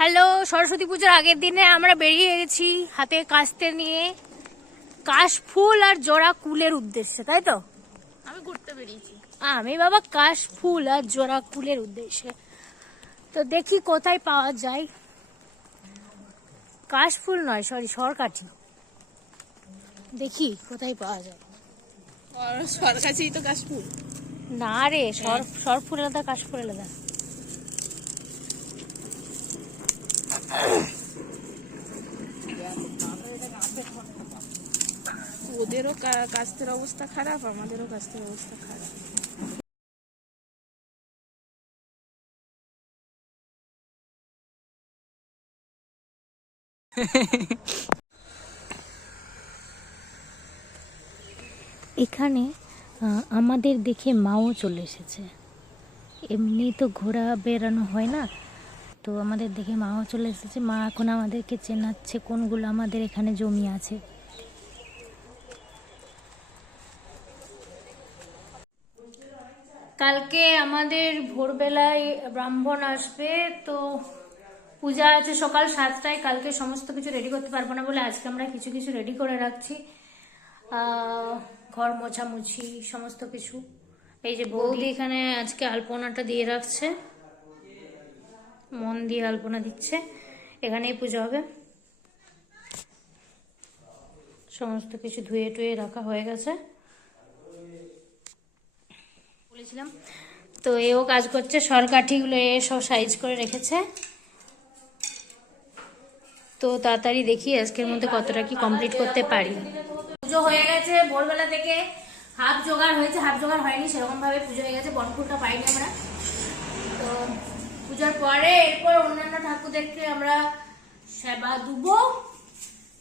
Hello, Saraswati পুজোর আগের দিনে আমরা বেরিয়ে গেছি হাতে কাস্তে নিয়ে কাশফুল আর জোড়া কুলের উদ্দেশ্যে, তাই তো? আমি ঘুরতে বেরিয়েছি। আমি বাবা কাশফুল আর জোড়া কুলের উদ্দেশ্যে। তো দেখি কোথায় পাওয়া যায়। কাশফুল নয়, সরি, সরকাঠি। দেখি কোথায় পাওয়া যায়। সরকাছেই তো কাশফুল। না রে, সরফুল আলাদা, কাশফুল আলাদা। ওদেরও কাস্তের অবস্থা খারাপ, আমাদেরও কাস্তের অবস্থা খারাপ। এখানে আমাদের দেখে মাও চলে এসেছে। এমনি তো ঘোরা বেড়ানো হয় না, তো আমাদের দেখে মাও চলে এসেছে। মা এখন আমাদেরকে চেনাচ্ছে কোনগুলো আমাদের এখানে জমি আছে। কালকে আমাদের ভোরবেলায় ব্রাহ্মণ আসবে, তো পূজা আছে সকাল 7টায়। কালকে সমস্ত কিছু রেডি করতে পারবো না বলে আজকে আমরা কিছু কিছু রেডি করে রাখছি। ঘর মোছামুছি সমস্ত কিছু। এই যে বৌদি এখানে আজকে আলপনাটা দিয়ে রাখছে, মন দিয়ে আলপনা দিচ্ছে। এখানেই পুজো হবে। সমস্ত কিছু ধুয়ে টুয়ে রাখা হয়ে গেছে বলেছিলাম। তো এও কাজ করছে, সরকাঠিগুলো এ সব সাইজ করে রেখেছে। তো তাড়াতাড়ি দেখি আজকের মধ্যে কতটা কি কমপ্লিট করতে পারি। পুজো হয়ে গেছে ভোরবেলা থেকে। হাফ জোগাড় হয়েছে, হাফ জোগাড় হয়নি, সেরকম ভাবে পুজো হয়ে গেছে। বনফুলটা পাইনি আমরা। তো পূজার পরে এরপর অন্যান্য ঠাকুরদেরকে আমরা সেবা দেবো,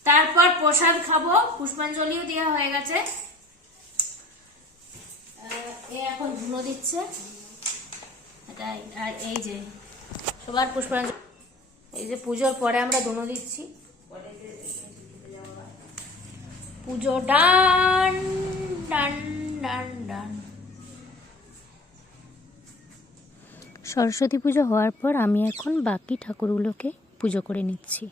তারপর প্রসাদ খাবো। পুষ্পাঞ্জলিও দেওয়া হয়ে গেছে। এ এখন ধুনো দিচ্ছে এটাই। আর এই যে সবার পুষ্পাঞ্জলি, এই যে পুজোর পরে আমরা ধুনো দিচ্ছি। পুজো ডান ডান ডান ডান। সরস্বতী পুজো হওয়ার পর আমি এখন বাকি ঠাকুরগুলোকে পুজো করে নিচ্ছি।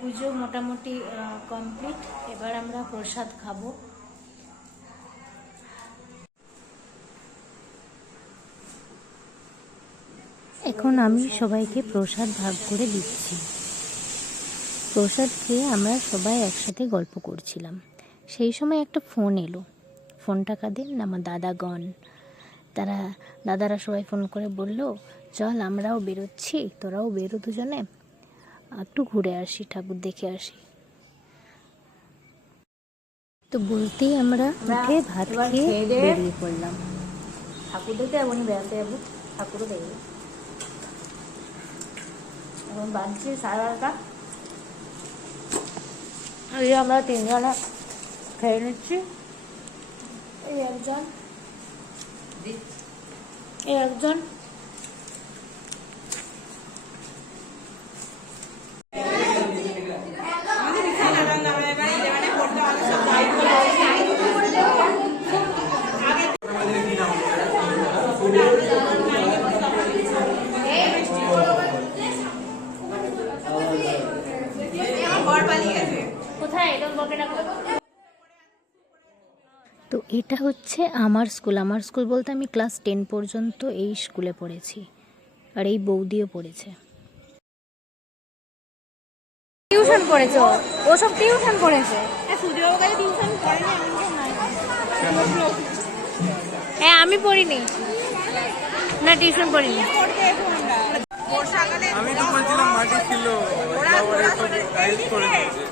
পুজো মোটামুটি কমপ্লিট। এবার আমরা প্রসাদ খাবো। এখন আমি সবাইকে প্রসাদ ভাগ করে দিচ্ছি। প্রসাদ খেয়ে আমরা সবাই একসাথে গল্প করছিলাম। সেই সময় একটা ফোন এলো। ফোনটা কাঁদে না, আমার দাদাগণ। দাদারা সবাই ফোন করে বলল, চল আমরাও বেরোচ্ছি, তোরাও বেরো, দুজনে একটু ঘুরে আসি, ঠাকুর দেখে আসি। তো বলতেই আমরা উঠে ভাত খেয়ে বেরিয়ে পড়লাম। ঠাকুর দেখতে এমনই বেড়াতে যাবো, ঠাকুরও দেখবো। এখন বাজছে 12:30। এই আমরা 3 জনে খেয়ে নিচ্ছি। এই একজন তো এটা হচ্ছে আমার স্কুল বলতে আমি ক্লাস 10 পর্যন্ত এই স্কুলে পড়েছি, আর এই বৌদিও পড়েছে। টিউশন পড়েছে, ও সব টিউশন পড়েছে। সূর্যবাবু কাছে টিউশন পড়েনি, হ্যাঁ আমি পড়িনি, না টিউশন পড়িনি। আমি তো বলছিলাম মাটি ছিল, টাইলস করে দিয়েছে।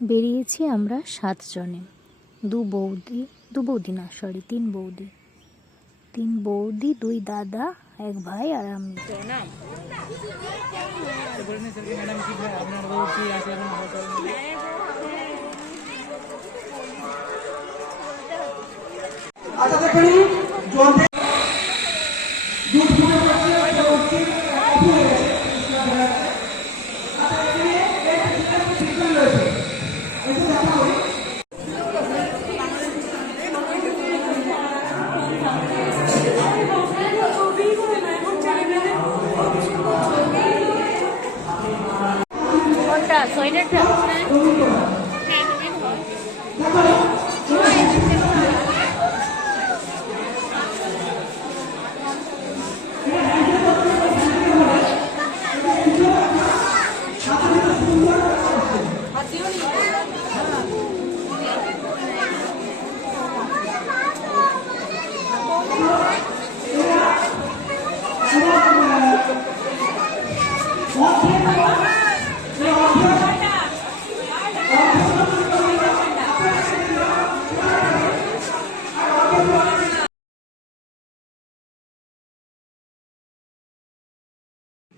বেরিয়েছি আমরা 7 জনে, 3 বৌদি, 2 দাদা, 1 ভাই আর আমি। কোনটা সোয়েটারটা?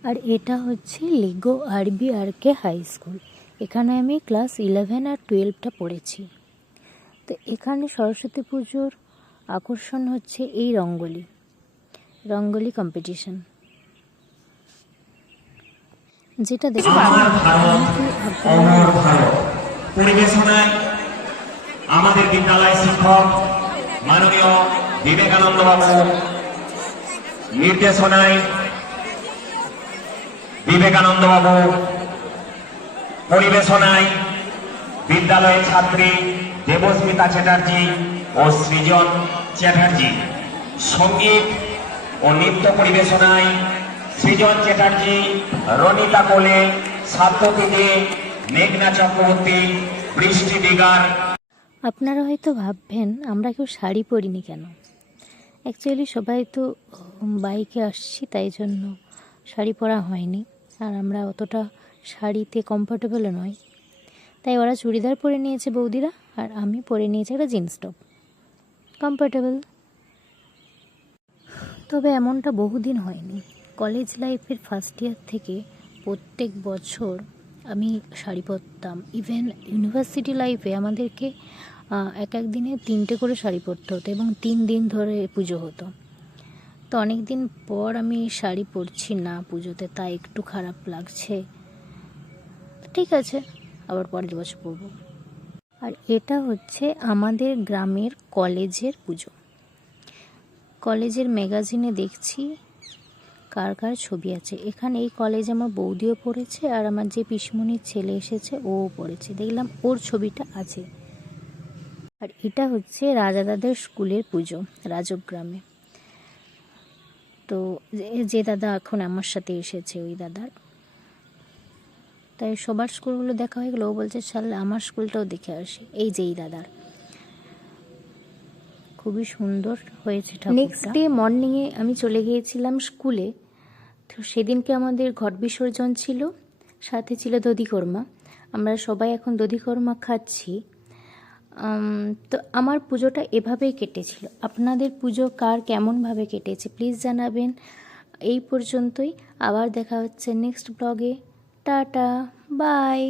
আর এটা হচ্ছে লিগো আরবি আর কে হাই স্কুল। এখানে আমি ক্লাস 11 আর 12টা পড়েছি। তো এখানে সরস্বতী পুজোর আকর্ষণ হচ্ছে এই রঙ্গোলি কম্পিটিশন, যেটা দেখে পরিবেশনায় আমাদের বিদ্যালয় শিক্ষক মাননীয় বিবেকানন্দ বাবু, নির্দেশনায় বিবেকানন্দ বাবু, পরিবেশনায় বিদ্যালয়ের ছাত্রী দেবস্মিতা চ্যাটার্জি ও সৃজন চ্যাটার্জি, সঙ্গীত ও নৃত্য পরিবেশনায় সৃজন চ্যাটার্জি, রনিতা কোলে, সাত্যকী দে, মেঘনা চক্রবর্তী, বৃষ্টি দিগার। আপনারা হয়তো ভাববেন আমরা কেউ শাড়ি পরিনি কেন। অ্যাকচুয়ালি সবাই তো বাইকে আসছি, তাই জন্য শাড়ি পরা হয়নি, আর আমরা অতটা শাড়িতে কমফোর্টেবলও নয়, তাই ওরা চুড়িদার পরে নিয়েছে বৌদিরা, আর আমি পরে নিয়েছি একটা জিন্স টপ, কমফোর্টেবল। তবে এমনটা বহুদিন হয়নি। কলেজ লাইফের ফার্স্ট ইয়ার থেকে প্রত্যেক বছর আমি শাড়ি পরতাম। ইভেন ইউনিভার্সিটি লাইফে আমাদেরকে এক দিনে 3টে করে শাড়ি পরতে হতো এবং 3 দিন ধরে পুজো হতো। তো অনেক দিন পর আমি শাড়ি পরছি না পুজোতে, তাই একটু খারাপ লাগছে। ঠিক আছে, আবার পরের বছর পরব। আর এটা হচ্ছে আমাদের গ্রামের কলেজের পুজো। কলেজের ম্যাগাজিনে দেখছি কার কার ছবি আছে। এখানে এই কলেজে আমার বৌদিও পড়েছে, আর আমার যে পিসমণির ছেলে এসেছে ও পড়েছে, দেখলাম ওর ছবিটা আছে। আর এটা হচ্ছে রাজাদাদের স্কুলের পুজো রাজগ্রামে। তো যে দাদা এখন আমার সাথে এসেছে ওই দাদার, তাই সবার স্কুলগুলো দেখা হয়ে গেল। ও বলছে চল আমার স্কুলটাও দেখে আসি। এই যে এই দাদার খুবই সুন্দর হয়েছে ঠাকুরটা। নেক্সট ডে মর্নিংয়ে আমি চলে গিয়েছিলাম স্কুলে। তো সেদিনকে আমাদের ঘট বিসর্জন ছিল, সাথে ছিল দধিকর্মা। আমরা সবাই এখন দধিকর্মা খাচ্ছি। তো আমার পুজোটা এভাবেই কেটেছিল। আপনাদের পুজো কার কেমনভাবে কেটেছে প্লিজ জানাবেন। এই পর্যন্তই, আবার দেখা হচ্ছে নেক্সট ব্লগে। Tata, by.